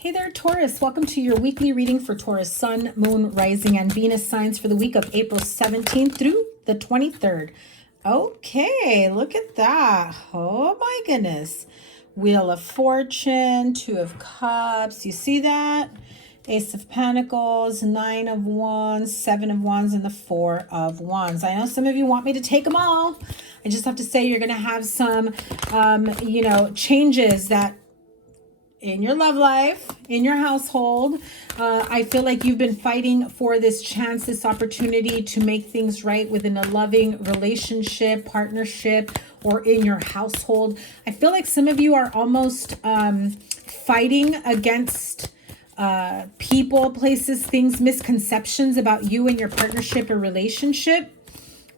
Hey there, Taurus. Welcome to your weekly reading for Taurus Sun, Moon, Rising, and Venus signs for the week of April 17th through the 23rd. Okay, look at that. Oh my goodness. Wheel of Fortune, Two of Cups. You see that? Ace of Pentacles, Nine of Wands, Seven of Wands, and the Four of Wands. I know some of you want me to take them all. I just have to say you're going to have some, changes that in your love life, in your household. I feel like you've been fighting for this chance, this opportunity to make things right within a loving relationship, partnership, or in your household. I feel like some of you are almost fighting against people, places, things, misconceptions about you and your partnership or relationship.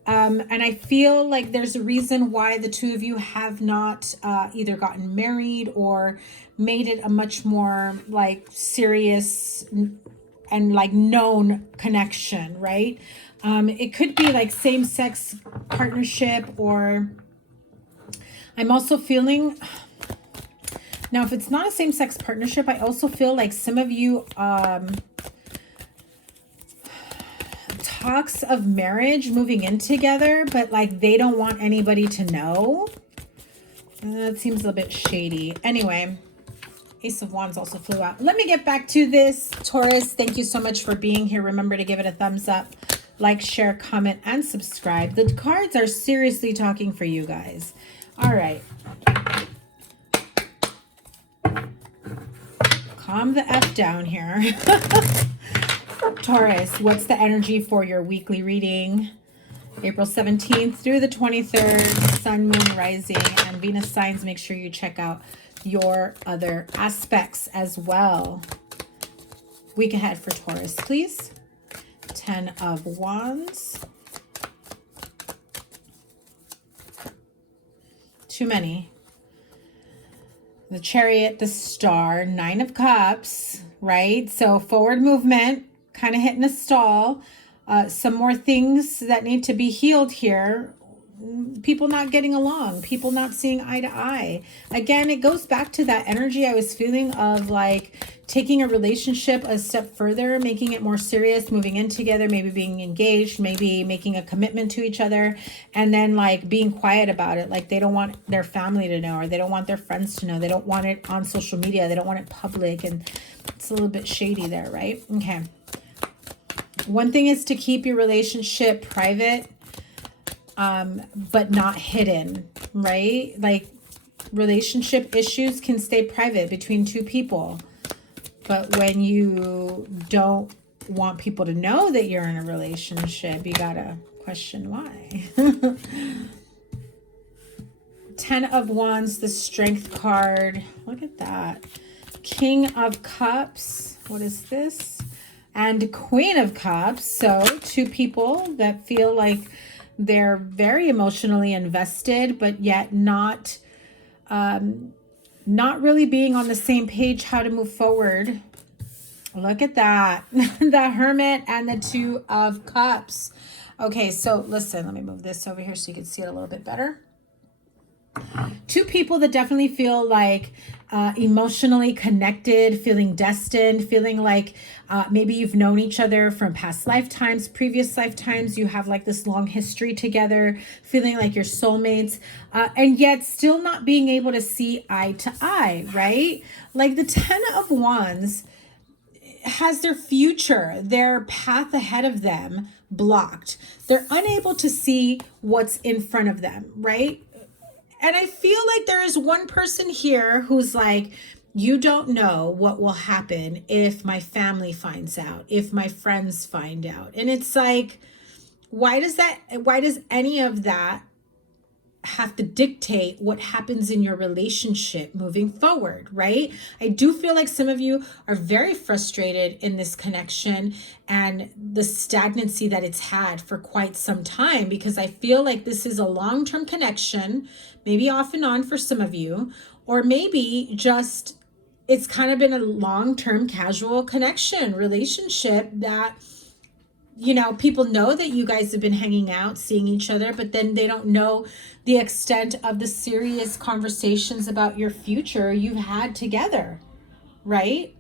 And I feel like there's a reason why the two of you have not either gotten married or made it a much more like serious and like known connection, right? It could be like same-sex partnership, or I'm also feeling, now if it's not a same-sex partnership, I also feel like some of you talks of marriage, moving in together, but like they don't want anybody to know. That seems a little bit shady. Anyway, Ace of Wands also flew out. Let me get back to this, Taurus. Thank you so much for being here. Remember to give it a thumbs up, like, share, comment, and subscribe. The cards are seriously talking for you guys. All right. Calm the F down here. Taurus, what's the energy for your weekly reading? April 17th through the 23rd, Sun, Moon, Rising, and Venus signs. Make sure you check out your other aspects as well. Week ahead for Taurus, please. 10 of Wands. Too many. The Chariot, the Star, Nine of Cups, right? So forward movement, kind of hitting a stall. Some more things that need to be healed here. People not getting along, people not seeing eye to eye. Again, it goes back to that energy I was feeling of like taking a relationship a step further, making it more serious, moving in together, maybe being engaged, maybe making a commitment to each other, and then like being quiet about it. Like they don't want their family to know, or they don't want their friends to know. They don't want it on social media. They don't want it public, and it's a little bit shady there, right? Okay. One thing is to keep your relationship private, but not hidden, right? Like relationship issues can stay private between two people. But when you don't want people to know that you're in a relationship, you gotta question why. 10 of Wands, the Strength card. Look at that. King of Cups. What is this? And Queen of Cups. So two people that feel like they're very emotionally invested, but yet not really being on the same page how to move forward. Look at that. The Hermit and the Two of Cups. Okay, so listen, let me move this over here so you can see it a little bit better. Two people that definitely feel like emotionally connected, feeling destined, feeling like maybe you've known each other from past lifetimes, previous lifetimes. You have like this long history together, feeling like you're soulmates, and yet still not being able to see eye to eye, right? Like the 10 of Wands has their future, their path ahead of them blocked. They're unable to see what's in front of them, right? And I feel like there is one person here who's like, you don't know what will happen if my family finds out, if my friends find out. And it's like, why does any of that have to dictate what happens in your relationship moving forward, right? I do feel like some of you are very frustrated in this connection and the stagnancy that it's had for quite some time, because I feel like this is a long-term connection, maybe off and on for some of you, or maybe just it's kind of been a long-term casual connection relationship that, you know, people know that you guys have been hanging out, seeing each other, but then they don't know the extent of the serious conversations about your future you've had together, right?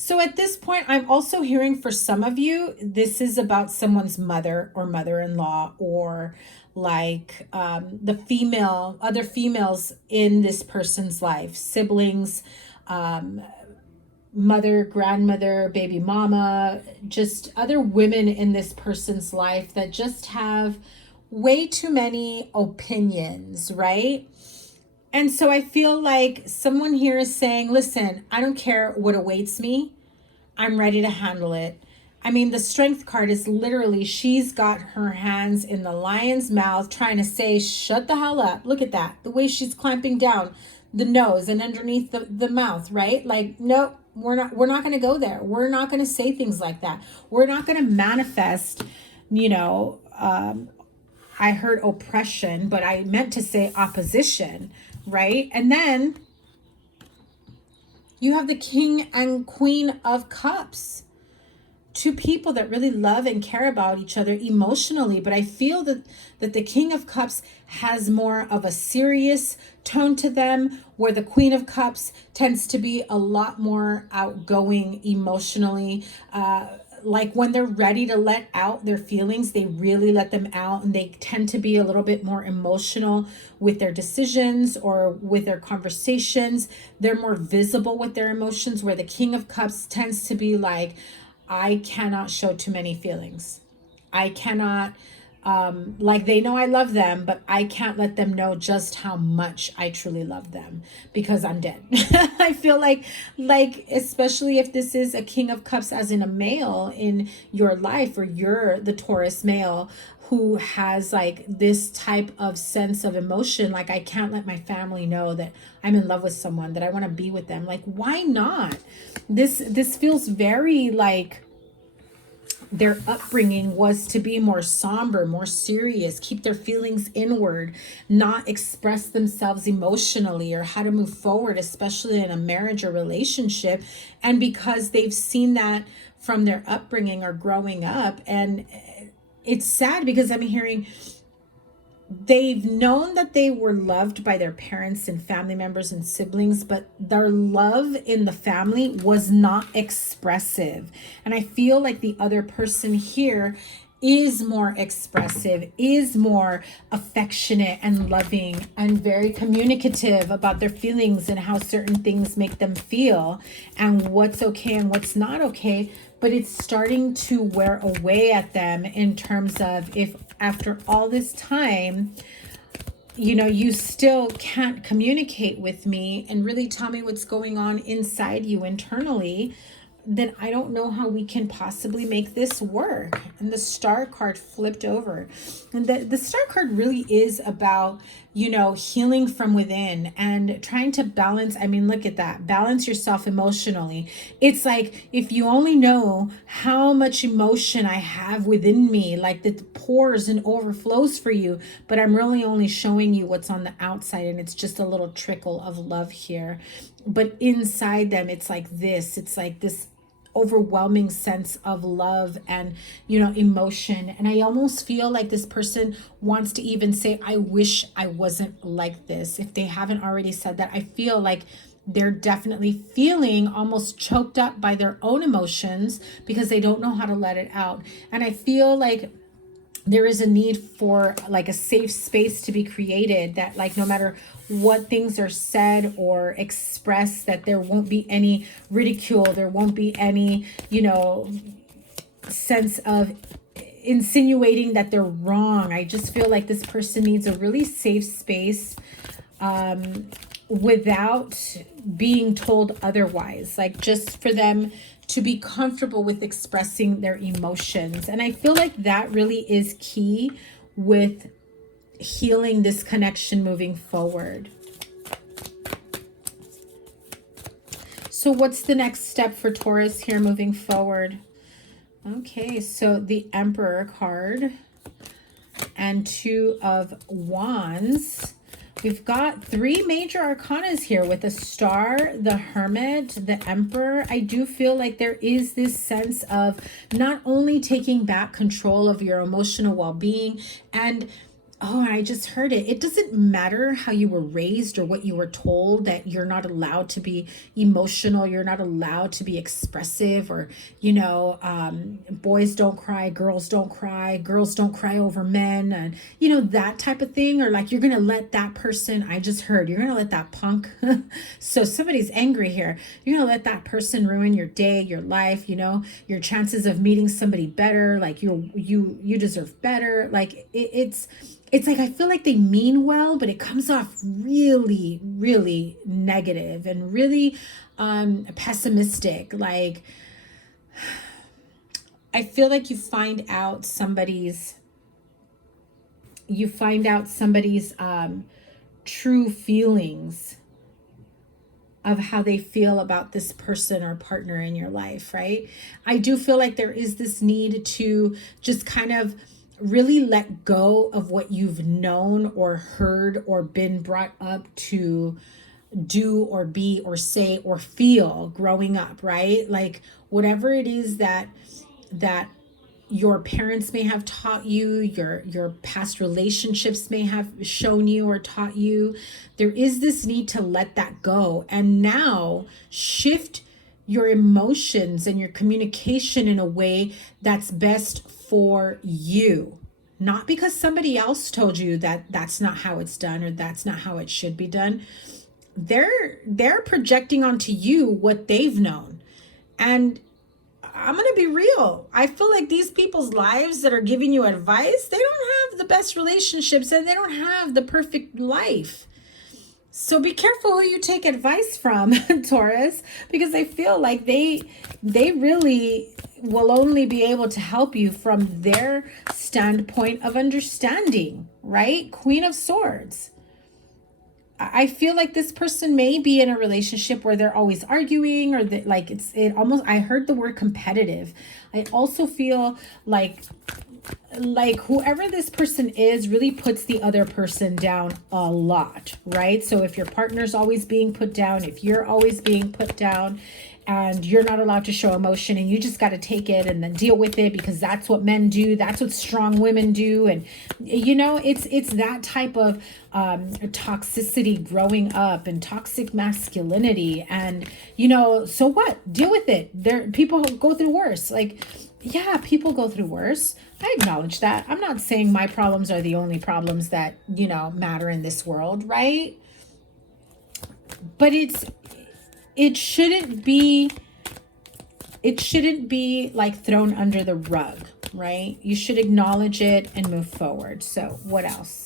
So at this point, I'm also hearing for some of you, this is about someone's mother or mother-in-law, or like the female, other females in this person's life, siblings, mother, grandmother, baby mama, just other women in this person's life that just have way too many opinions, right? And so I feel like someone here is saying, listen, I don't care what awaits me. I'm ready to handle it. I mean, the Strength card is literally, she's got her hands in the lion's mouth trying to say, shut the hell up. Look at that. The way she's clamping down the nose and underneath the mouth, right? Like, nope, we're not going to go there. We're not going to say things like that. We're not going to manifest, you know, I heard oppression, but I meant to say opposition, right? And then you have the King and Queen of Cups. Two people that really love and care about each other emotionally. But I feel that the King of Cups has more of a serious tone to them, where the Queen of Cups tends to be a lot more outgoing emotionally. Like when they're ready to let out their feelings, they really let them out, and they tend to be a little bit more emotional with their decisions or with their conversations. They're more visible with their emotions, where the King of Cups tends to be like, I cannot show too many feelings. I cannot, like, they know I love them, but I can't let them know just how much I truly love them, because I'm dead. I feel like, especially if this is a King of Cups as in a male in your life, or you're the Taurus male who has like this type of sense of emotion, like, I can't let my family know that I'm in love with someone, that I want to be with them. Like, why not? This feels very like their upbringing was to be more somber, more serious, keep their feelings inward, not express themselves emotionally or how to move forward, especially in a marriage or relationship. And because they've seen that from their upbringing or growing up, and it's sad because I'm hearing they've known that they were loved by their parents and family members and siblings, but their love in the family was not expressive. And I feel like the other person here is more expressive, is more affectionate and loving, and very communicative about their feelings and how certain things make them feel and what's okay and what's not okay. But it's starting to wear away at them in terms of, if after all this time, you know, you still can't communicate with me and really tell me what's going on inside you internally, then I don't know how we can possibly make this work. And the Star card flipped over. And the Star card really is about, you know, healing from within and trying to balance. I mean, look at that. Balance yourself emotionally. It's like, if you only know how much emotion I have within me, like that pours and overflows for you, but I'm really only showing you what's on the outside, and it's just a little trickle of love here. But inside them, it's like this. It's like this overwhelming sense of love and, you know, emotion. And I almost feel like this person wants to even say, I wish I wasn't like this. If they haven't already said that, I feel like they're definitely feeling almost choked up by their own emotions because they don't know how to let it out. And I feel like there is a need for like a safe space to be created, that like no matter what things are said or expressed, that there won't be any ridicule, there won't be any, you know, sense of insinuating that they're wrong. I just feel like this person needs a really safe space without being told otherwise, like just for them to be comfortable with expressing their emotions. And I feel like that really is key with healing this connection moving forward. So what's the next step for Taurus here moving forward? Okay, so the Emperor card and Two of Wands. We've got three major arcanas here with the Star, the Hermit, the Emperor. I do feel like there is this sense of not only taking back control of your emotional well-being and Oh, I just heard it. It doesn't matter how you were raised or what you were told, that you're not allowed to be emotional. You're not allowed to be expressive, or, boys don't cry, girls don't cry over men, and, that type of thing. Or like, you're going to let that person, I just heard, you're going to let that punk. So somebody's angry here. You're going to let that person ruin your day, your life, your chances of meeting somebody better. Like you deserve better. Like it's like, I feel like they mean well, but it comes off really, really negative and really pessimistic. Like, I feel like you find out somebody's true feelings of how they feel about this person or partner in your life, right? I do feel like there is this need to just kind of really let go of what you've known or heard or been brought up to do or be or say or feel growing up, right? Like, whatever it is that your parents may have taught you, your past relationships may have shown you or taught you, there is this need to let that go and now shift your emotions and your communication in a way that's best for you. Not because somebody else told you that that's not how it's done or that's not how it should be done. They're projecting onto you what they've known. And I'm going to be real. I feel like these people's lives that are giving you advice, they don't have the best relationships and they don't have the perfect life. So be careful who you take advice from, Taurus, because I feel like they really will only be able to help you from their standpoint of understanding, right? Queen of Swords. I feel like this person may be in a relationship where they're always arguing, or that, like, it almost, I heard the word competitive. I also feel like whoever this person is really puts the other person down a lot, right? So if your partner's always being put down, if you're always being put down, and you're not allowed to show emotion, and you just got to take it and then deal with it because that's what men do, that's what strong women do, and it's that type of toxicity growing up, and toxic masculinity, and so what? Deal with it. People go through worse. Like, yeah, people go through worse. I acknowledge that. I'm not saying my problems are the only problems that matter in this world, right? But it shouldn't be like thrown under the rug, right? You should acknowledge it and move forward. So what else?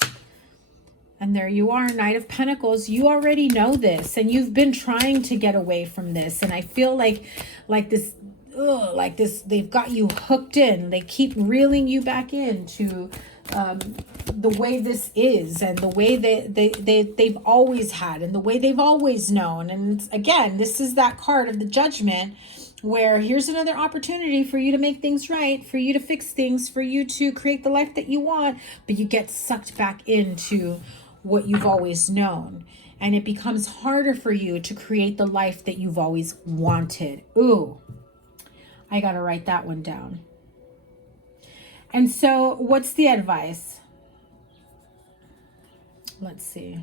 And there you are, Knight of Pentacles. You already know this, and you've been trying to get away from this. And I feel like this, they've got you hooked in. They keep reeling you back into the way this is, and the way they've always had, and the way they've always known. And again, this is that card of the Judgment, where here's another opportunity for you to make things right, for you to fix things, for you to create the life that you want, but you get sucked back into what you've always known, and it becomes harder for you to create the life that you've always wanted. Ooh, I gotta write that one down. And so what's the advice? Let's see.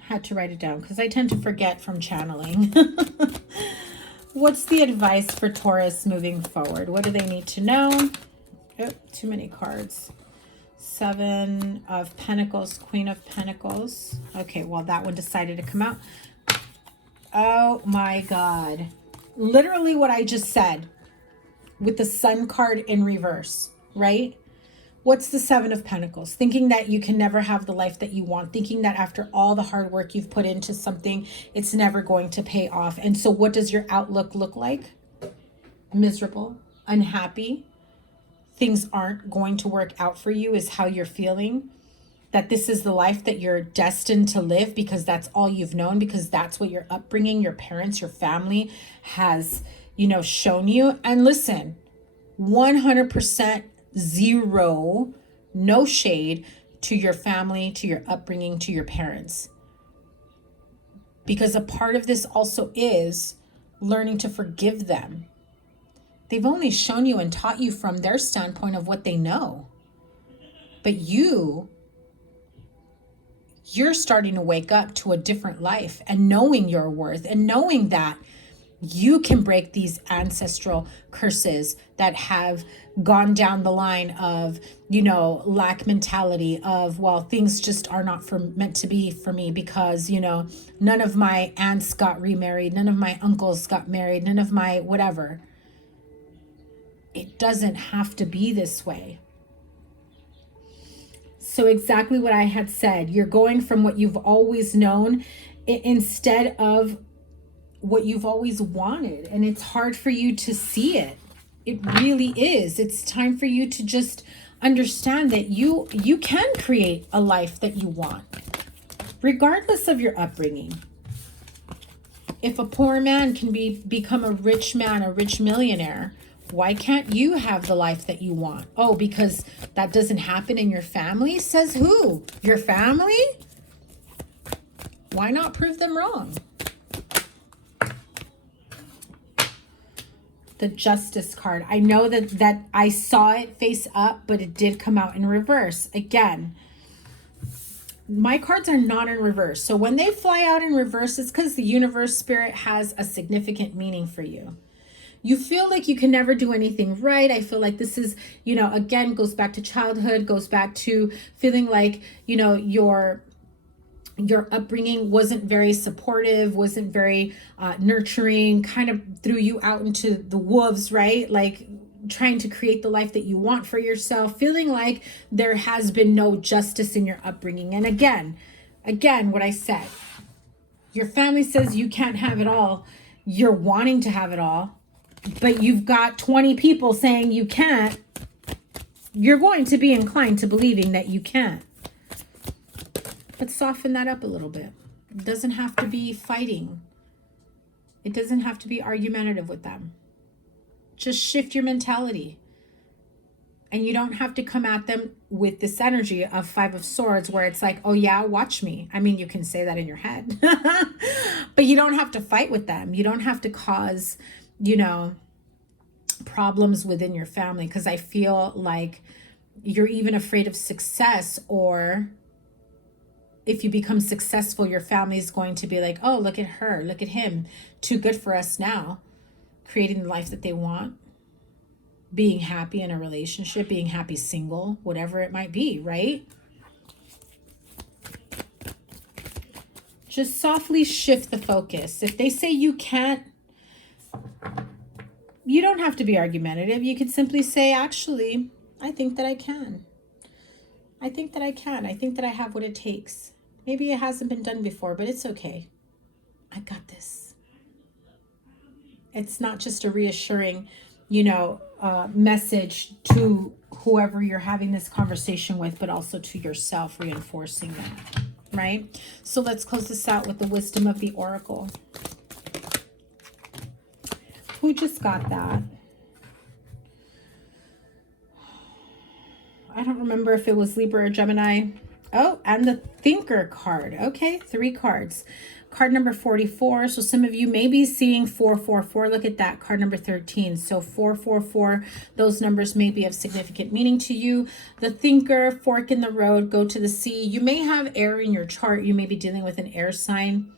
Had to write it down because I tend to forget from channeling. What's the advice for Taurus moving forward? What do they need to know? Oh, too many cards. 7 of Pentacles, Queen of Pentacles. Okay, well, that one decided to come out. Oh my God. Literally what I just said with the Sun card in reverse, right? What's the 7 of Pentacles? Thinking that you can never have the life that you want. Thinking that after all the hard work you've put into something, it's never going to pay off. And so what does your outlook look like? Miserable, unhappy. Things aren't going to work out for you is how you're feeling. That this is the life that you're destined to live because that's all you've known, because that's what your upbringing, your parents, your family has, shown you. And listen, 100% zero, no shade to your family, to your upbringing, to your parents. Because a part of this also is learning to forgive them. They've only shown you and taught you from their standpoint of what they know. But you're starting to wake up to a different life and knowing your worth and knowing that you can break these ancestral curses that have gone down the line of, lack mentality of, well, things just are not meant to be for me because, none of my aunts got remarried. None of my uncles got married. None of my whatever. It doesn't have to be this way. So exactly what I had said, you're going from what you've always known instead of what you've always wanted. And it's hard for you to see it. It really is. It's time for you to just understand that you can create a life that you want, regardless of your upbringing. If a poor man can become a rich man, a rich millionaire, why can't you have the life that you want? Oh, because that doesn't happen in your family? Says who? Your family? Why not prove them wrong? The Justice card. I know that I saw it face up, but it did come out in reverse. Again, my cards are not in reverse. So when they fly out in reverse, it's because the universe spirit has a significant meaning for you. You feel like you can never do anything right. I feel like this is, again, goes back to childhood, goes back to feeling like, your upbringing wasn't very supportive, wasn't very nurturing, kind of threw you out into the wolves, right? Like trying to create the life that you want for yourself, feeling like there has been no justice in your upbringing. And again, what I said, your family says you can't have it all. You're wanting to have it all, but you've got 20 people saying you can't. You're going to be inclined to believing that you can't. But soften that up a little bit. It doesn't have to be fighting. It doesn't have to be argumentative with them. Just shift your mentality. And you don't have to come at them with this energy of Five of Swords where it's like, oh yeah, watch me. I mean, you can say that in your head. But you don't have to fight with them. You don't have to cause, problems within your family. Because I feel like you're even afraid of success, or if you become successful, your family is going to be like, oh, look at her, look at him, too good for us now, creating the life that they want, being happy in a relationship, being happy single, whatever it might be, right? Just softly shift the focus. If they say you can't, you don't have to be argumentative. You could simply say, actually, I think that I can. I think that I can. I think that I have what it takes. Maybe it hasn't been done before, but it's okay. I got this. It's not just a reassuring, message to whoever you're having this conversation with, but also to yourself, reinforcing that, right? So let's close this out with the wisdom of the Oracle. Who just got that? I don't remember if it was Libra or Gemini. Oh, and the Thinker card. Okay, 3 cards. Card number 44. So some of you may be seeing 444. Look at that, card number 13. So 444, those numbers may be of significant meaning to you. The Thinker, fork in the road, go to the sea. You may have air in your chart. You may be dealing with an air sign.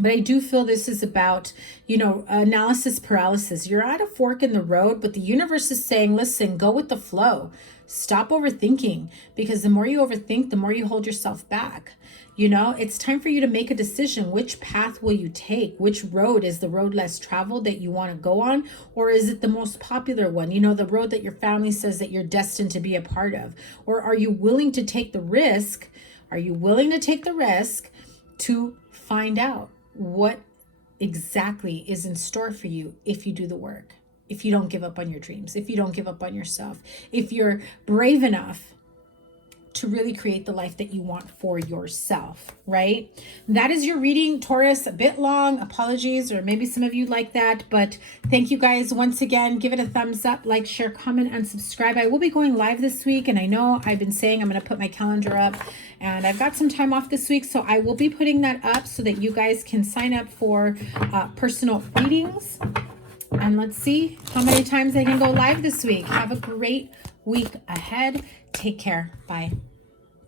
But I do feel this is about, analysis paralysis. You're at a fork in the road, but the universe is saying, listen, go with the flow. Stop overthinking, because the more you overthink, the more you hold yourself back. It's time for you to make a decision. Which path will you take? Which road is the road less traveled that you want to go on? Or is it the most popular one? The road that your family says that you're destined to be a part of? Or are you willing to take the risk? Are you willing to take the risk to find out what exactly is in store for you if you do the work, if you don't give up on your dreams, if you don't give up on yourself, if you're brave enough to really create the life that you want for yourself, right? That is your reading, Taurus. A bit long, apologies, or maybe some of you like that, but thank you guys once again. Give it a thumbs up, like, share, comment, and subscribe. I will be going live this week, and I know I've been saying I'm going to put my calendar up, and I've got some time off this week, so I will be putting that up so that you guys can sign up for personal readings. And let's see how many times I can go live this week. Have a great week ahead. Take care. Bye.